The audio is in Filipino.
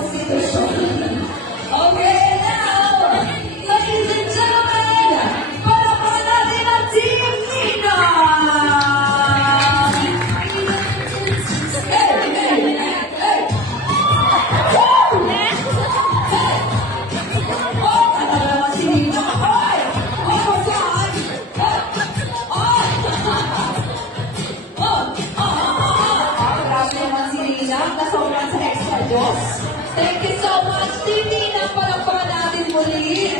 constitution. Okay, now, ladies and gentlemen, palakpakan natin ang Team Nina! Hey, hey, hey! Woo! Hey! Oh, ano naman si Nina? Hoy! Oh, saan? Grabe naman si Nina. Nasobrang sa extra Diyos. Thank you so much, Team Nina. Palakpakan natin muli.